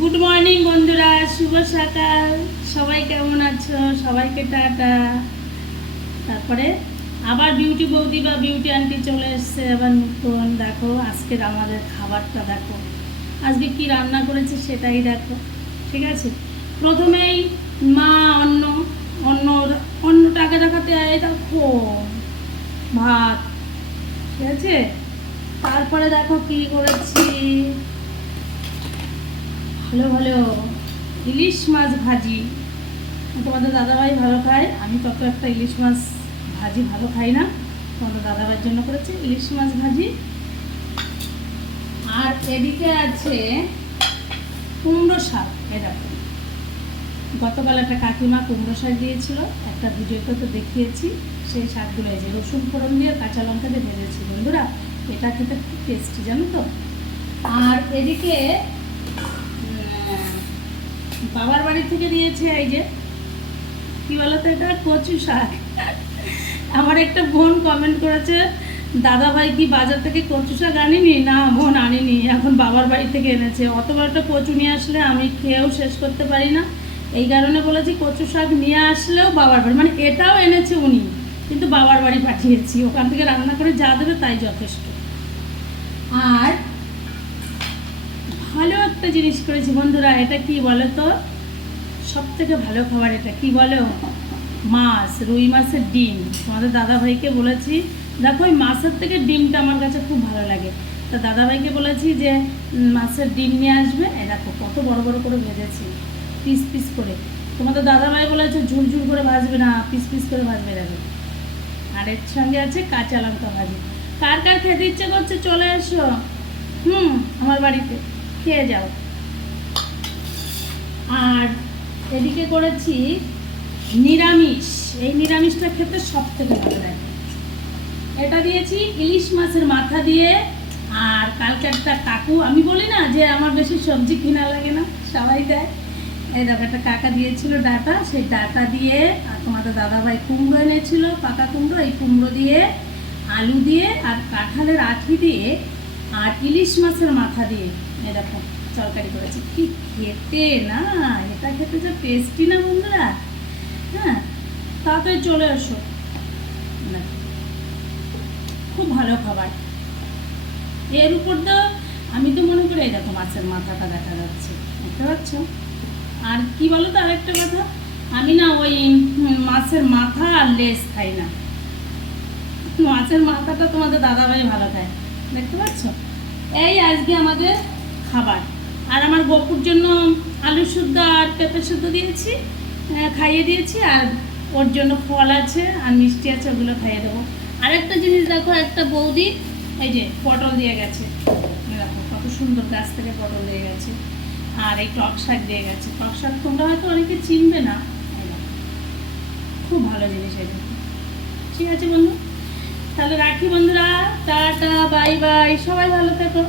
Good morning বন্ধুরা, শুভ সকাল। সবাই কেমন আছো? সবাইকে টাটা। তারপরে আবার বিউটি বৌদি বা বিউটি আন্টি চলে এসছে আবার নতুন। দেখো আজকের আমাদের খাবারটা দেখো, আজকে কি রান্না করেছে সেটাই দেখো। ঠিক আছে, প্রথমেই মা অন্ন অন্ন অন্নটাকে দেখাতে এই দেখো ভাত। ঠিক আছে, তারপরে দেখো কি করেছি, ভালো ভালো ইলিশ মাছ ভাজি। তোমাদের দাদাভাই ভালো খায়, আমি তত একটা ইলিশ মাছ ভাজি ভালো খাই না। তোমাদের দাদাভাইয়ের জন্য করেছি ইলিশ মাছ ভাজি। আর এদিকে আছে কুমড়ো শাক। এরকম গতকাল একটা কাকিমা কুমড়ো শাক দিয়েছিল, একটা ভিডিওতে তো দেখিয়েছি। সেই শাকগুলো এই যে রসুন ফোড়ন দিয়ে কাঁচা লঙ্কা দিয়ে ভেজেছি বন্ধুরা, এটা খেতে খুব টেস্টি জানো তো। আর এদিকে বাবার বাড়ি থেকে দিয়েছে এই যে কি বলতো, এটা কচু শাক। আমার একটা বোন কমেন্ট করেছে, দাদা ভাই কি বাজার থেকে কচু শাক আনিনি? না বোন আনিনি, এখন বাবার বাড়ি থেকে এনেছে। অত বড় একটা কচু নিয়ে আসলে আমি খেয়েও শেষ করতে পারি না, এই কারণে বলেছি কচু শাক নিয়ে আসলেও বাবার বাড়ি, মানে এটাও এনেছে উনি, কিন্তু বাবার বাড়ি পাঠিয়েছি, ওখান থেকে রান্না করে যা দেবে তাই যথেষ্ট। আর ভালো একটা জিনিস করেছি বন্ধুরা, এটা কি বলো তো, সব থেকে ভালো খাবার এটা কি বলো, মাছ, রুই মাছের ডিম। তোমাদের দাদাভাইকে বলেছি, দেখো ওই মাছের থেকে ডিমটা আমার কাছে খুব ভালো লাগে। তা দাদাভাইকে বলেছি যে মাছের ডিম নিয়ে আসবে। এই দেখো কত বড় বড় করে ভেজেছি, পিস পিস করে। তোমাদের দাদাভাই বলেছে ঝুরঝুর করে ভাজবে না, পিস পিস করে ভাজবে। দেখো, আর এর সঙ্গে আছে কাঁচা লঙ্কা ভাজি। কার কার খেতে ইচ্ছে করছে চলে এসো আমার বাড়িতে, খেয়ে যাও। আর এদিকে করেছি নিরামিষ, এই নিরামিষটা খেতে সব থেকে ভালো লাগে। এটা দিয়েছি ইলিশ মাছের মাথা দিয়ে। আর কালকে একটা কাকু, আমি বলি না যে আমার বেশি সবজি কিনা লাগে না, সবাই দেয়। এই দেখো একটা কাকা দিয়েছিল ডাঁটা, সেই ডাঁটা দিয়ে, আর তোমাদের দাদাভাই কুমড়ো এনেছিল পাকা কুমড়ো, এই কুমড়ো দিয়ে, আলু দিয়ে, আর কাঁঠালের আঠি দিয়ে, আর ইলিশ মাছের মাথা দিয়ে এই দেখো তরকারি করেছি। কি খেতে না, এটা খেতে যা টেস্টি না বন্ধুরা। হ্যাঁ, তাড়াতাড়ি চলে এসো, খুব ভালো খাবার। এর উপর তো আমি তো মনে করি এই দেখো মাছের মাথাটা দেখা যাচ্ছে, বুঝতে পারছো। আর কি বলো তো আরেকটা কথা, আমি না ওই মাছের মাথা আর লেজ খাই না, মাছের মাথাটা তোমাদের দাদাভাই ভালো খায়, দেখতে পাচ্ছ। এই আজকে আমাদের খাবার। আর আমার গপুর জন্য আলু সুদ্ধ আর পেঁপে সুদ্ধ দিয়েছি, খাইয়ে দিয়েছি। আর ওর জন্য ফল আছে আর মিষ্টি আছে, ওগুলো খাইয়ে দেবো। আরেকটা জিনিস দেখো, একটা বৌদি এই যে পটল দিয়ে গেছে, দেখো কত সুন্দর গাছ থেকে পটল দিয়ে গেছে। আর এই টক শাক দিয়ে গেছে। টক শাক তোমরা হয়তো অনেকে চিনবে না, খুব ভালো জিনিস এটা। ঠিক আছে বন্ধু, তাহলে রাখি বন্ধুরা, টাটা বাই বাই, সবাই ভালো থেকো।